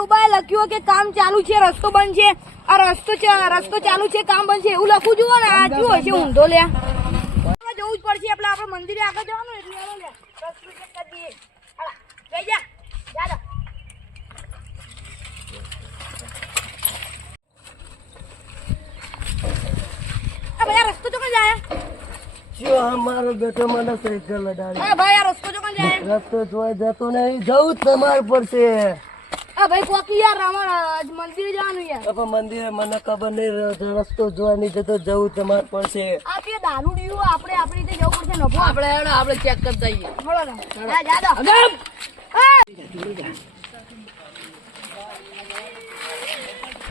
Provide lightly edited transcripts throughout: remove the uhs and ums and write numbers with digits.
ડોબાએ લખ્યું કે કામ ચાલુ છે, રસ્તો બંધ છે. આ રસ્તો ચાલુ છે, કામ બંધ છે એવું લખું જુઓ ને. આ શું હશે ઊંધો લ્યા? જવું જ પડશે આપણે મંદિરે આગળ જવાનું એટલે હાલો લ્યા રસ્તો ચેક કરી દઈએ. હાલા જઈ જા ભાઈ આ રસ્તો તો કઈ જાય? જો અમારો બેટો મને સાયકલ લડાડી. ભાઈ આ રસ્તો તો કઈ જાય? રસ્તો જોઈ જતો નહીં, જવું જ તમારે પડશે. ભાઈ કોકી યાર અમારા મંદિરે જવાનું યાર. પણ મંદિરે મને ખબર નહીં, રસ્તો જોવા નહીં જતો, જવું તમારે પડશે. આ કે દારૂ ડીયું આપણે રીતે જવું પડશે નભો. આપણે ચેક કરતા જઈએ. બોલો ને હા જા દો.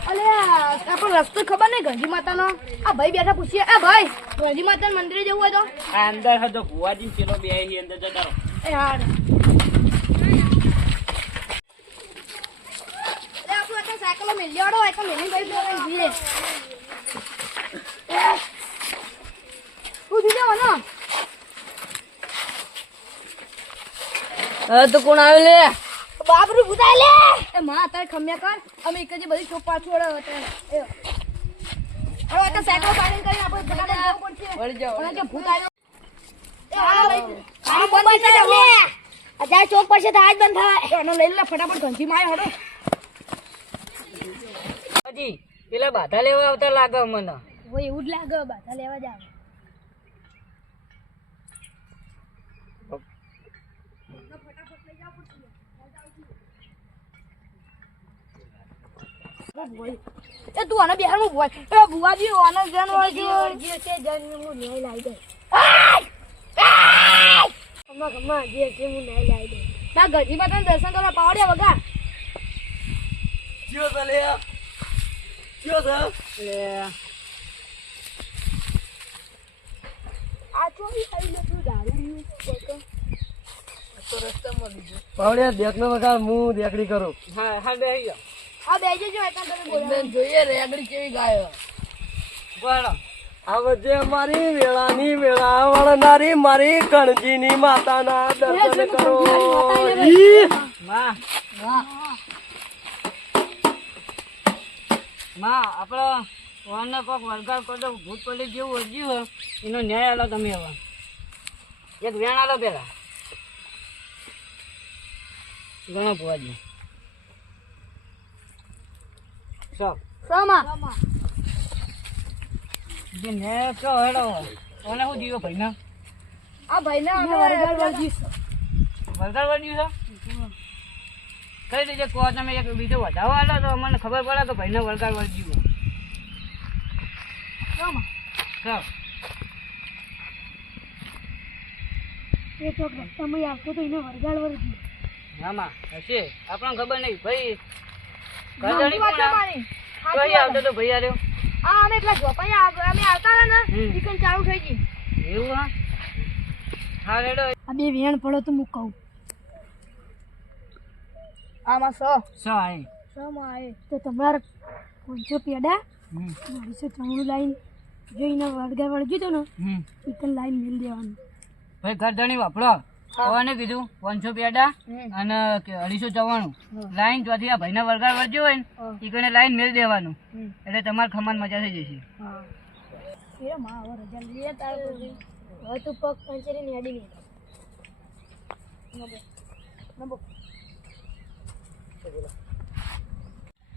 અલે આ પણ રસ્તો ખબર નહીં ગંજી માતાનો. આ ભાઈ બેઠા પૂછીએ. ભાઈ ગંજી માતાના મંદિરે જવું હોય તો આ અંદર હતો ભુવાજી પેલો બે અંદર જતા રહો. એ હાડ સાયકલો મિલિયાડો હોય તો મેની ભાઈ ધીરે તું દીધો ને. તો કોણ આવે લે? બાપરું ભૂતાય લે. એ માં અત્યારે ખમ્યા કર. અમે એક જ બધી ચોપ પાછું વળે અત્યારે. હવે અત્યારે સાયકલ પાડીને કરીને આપણે ફટાફટ જવું પડશે. વળી જાઓ. અને જે ભૂત આવ્યો એ આ બંધ થઈ લે. અત્યારે ચોક પડશે તો આજ બંધ થાય. એનો લઈ લે ફટાફટ ઘંટી મારે હડો. હજી પેલા બાધા લેવા આવતા લાગે મને. ઓય એવું જ લાગે બાધા લેવા જાવ. એ તું આના બિહાર માં ભૂવા. એ ભૂવાજી આના જન હોય જે છે જન હું નહીં લાવી દે. અમ્મા જે છે હું નહીં લાવી દે. ના ગજી માતાને દર્શન કરવા પાવડ્યા વગા. કયો છે લે? કયો છે? આ ચોરી આવી લે તું દારૂ તો રસ્તામાં લીધો. પાવડિયા દેખનો વગર હું દેખડી કરું. હા હા બેહી જાઓ. આ બેજો જો એટલા તમે બોલો. જોઈએ રેગડી કેવી ગાયો. બોલો. આવજે મારી વેળાની વેળા વળનારી મારી ગણજીની માતાના દર્શન કરો. માં માં આપણો વાનને કોક વરગાર કરતો ભૂત પોલીસ જેવું વર્જ્યું હોય એનો ન્યાય આલો તમે હવે. એક વેણ આલો પેલા ઘણો ભુવાજી સબ સમા જે ન્યાય કયો હેડો કોને શું જીવો ભાઈ ના આ ભાઈને અમે વરગાડ વર્જી વરગાર વર્જ્યું છે કઈ રીતે કહો તમે એક બીજો વધાવો આલો તો મને ખબર પડે કે ભાઈને વરગાર વર્જ્યું સમા સબ એ તો રસ્તામાં આવતો તો એને વરગાડ વર્જી. આમાં હશે આપણને ખબર નહીં ભાઈ સાચી વાત છે મારી. કઈ આવતો તો ભાઈ આર્યો આ અમે પેલા જોપાઈ અમે આવતા હતા ને ચિકન ચાલુ થઈ ગઈ. એવું હા હા રેડો આ બે વેણ પડો તો હું કહું આમાં સો આય માં આવે તો તમારે 500 પેડા 294 લાઈન જોઈને વળગા વળગ્યું તો ને ચિકન લાઈન મેળ દેવાનું. ભાઈ ઘરધણી વાપરો કોને કીધું 500 પેડા અને 294 લાઈન ચોથી આ ભાઈના વરગાર વર્જ્યો હોય ને એ કને લાઈન મેળ દેવાનું એટલે તમારે ખમાન મજા થઈ જશે. એ માં હવે રજા લઈએ તાર પછી હવે તું પગ પંચરી ની અડી નહીં.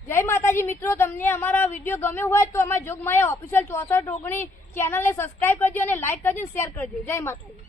જય માતાજી મિત્રો, તમને અમારા વિડીયો ગમ્યો હોય તો અમારા જોગમાયા ઓફિશિયલ 64 ઓગણી ચેનલને સબસ્ક્રાઇબ કરજો અને લાઈક કરજો, શેર કરજો. જય માતાજી.